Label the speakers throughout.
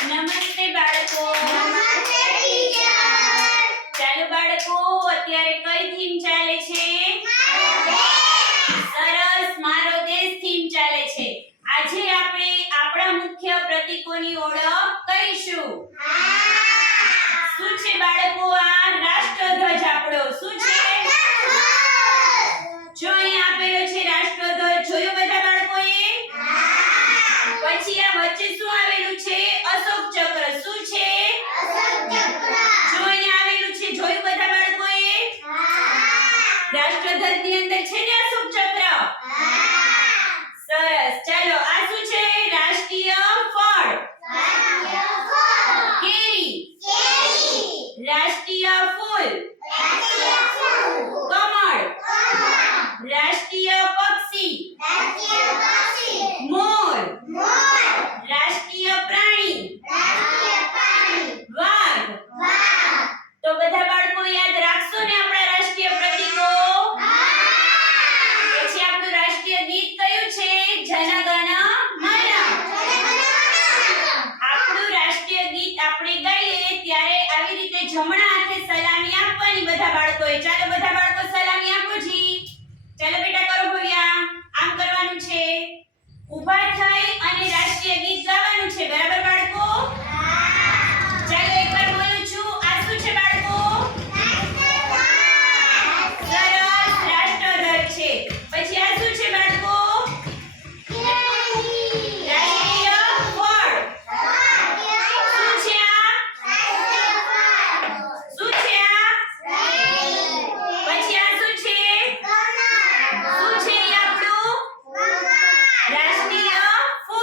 Speaker 1: નમસ્તે બાળકો ચાલો બાળકો અત્યારે કઈ થીમ ચાલે છે સરસ મારો દેશ થીમ ચાલે છે આજે આપણે આપણા મુખ્ય પ્રતીકોની ઓળખ કરીશું શું છે બાળકો આ રાષ્ટ્રધ્વજ આપણો શું છે જો અહીં આપેલો છે રાષ્ટ્રધ્વજ જોયો બધા બાળકોએ પછી આ વચ્ચે શું આવેલું છે અશોક ચક્ર શું છે જો અહીં આવેલું છે જોયું બધા બાળકોએ રાષ્ટ્રધ્વજની અંદર છે ને અશોક ચક્ર સરસ ચાલો આ શું છે રાષ્ટ્રીય ફળ કેરી રાષ્ટ્રીય ફૂલ કમળ. રાષ્ટ્રીય પક્ષી. મોર. રાષ્ટ્રીય પ્રાણી. તો બધા બાળકો યાદ રાખશો ને આપણા રાષ્ટ્રીય પ્રતીકો? પછી આપણું રાષ્ટ્રીય ગીત કયું છે? જનગણ આપણું રાષ્ટ્રીય ગીત આપણે ગાઈએ ત્યારે આવી રીતે જમણા હાથે સલામી કરવાની બધા બાળકોએ. ચાલો બધા બાળકો સલામી આપો જી. ચાલો બેટા કરો ભૈયા આમ કરવાનું છે. ઊભા થા.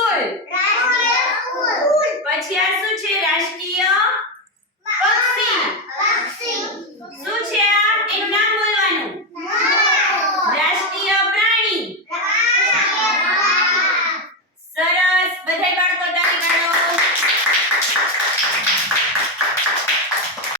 Speaker 1: ફૂલ પછી આ શું છે? રાષ્ટ્રીય
Speaker 2: પક્ષી.
Speaker 1: શું છે આ? એનું નામ બોલવાનું. રાષ્ટ્રીય પ્રાણી. સરસ. બધા બાળકો તાળી પાડો